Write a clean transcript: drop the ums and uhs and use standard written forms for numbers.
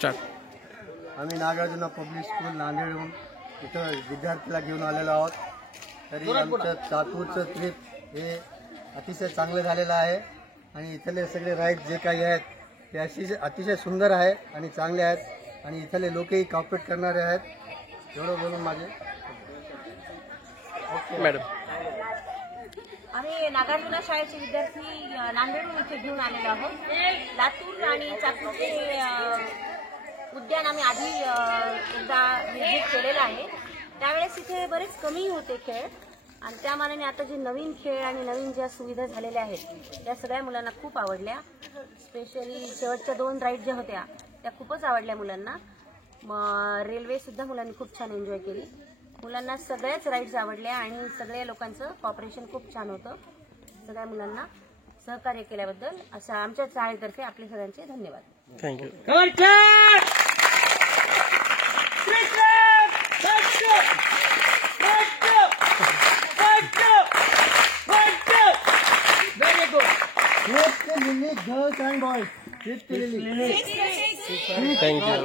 Start. आम्ही Nagarjuna public school नांदेडहून इथं विद्यार्थीला घेऊन आलेलो आहोत। तरी आमचं चाकूरचं ट्रिप हे अतिशय चांगलं झालेलं आहे आणि इथले सगळे राईड जे काही आहेत ते अतिशय सुंदर आहे आणि चांगले आहेत आणि इथले लोकही कॉपरेट करणारे आहेत। एवढं बोलून माझे मॅडम, आम्ही नागार्जुना शाळेचे विद्यार्थी नांदेडहून इथे घेऊन आलेलो आहोत। लातूर आणि चाकूरचे उद्यान आम्ही आधी एकदा व्हिजिट केलेलं आहे। त्यावेळेस इथे बरेच कमी होते खेळ आणि त्या मानाने आता जे नवीन खेळ आणि नवीन ज्या सुविधा झालेल्या आहेत त्या सगळ्या मुलांना खूप आवडल्या। स्पेशली शेवटच्या 2 राईड ज्या होत्या त्या खूपच आवडल्या मुलांना। रेल्वे सुद्धा मुलांनी खूप छान एन्जॉय केली। मुलांना सगळ्याच राईड्स आवडल्या आणि सगळ्या लोकांचं कॉपरेशन खूप छान होतं। सगळ्या मुलांना सहकार्य केल्याबद्दल असं आमच्या शाळेतर्फे आपले सगळ्यांचे धन्यवाद। Thank you. girls and boys. Thank you.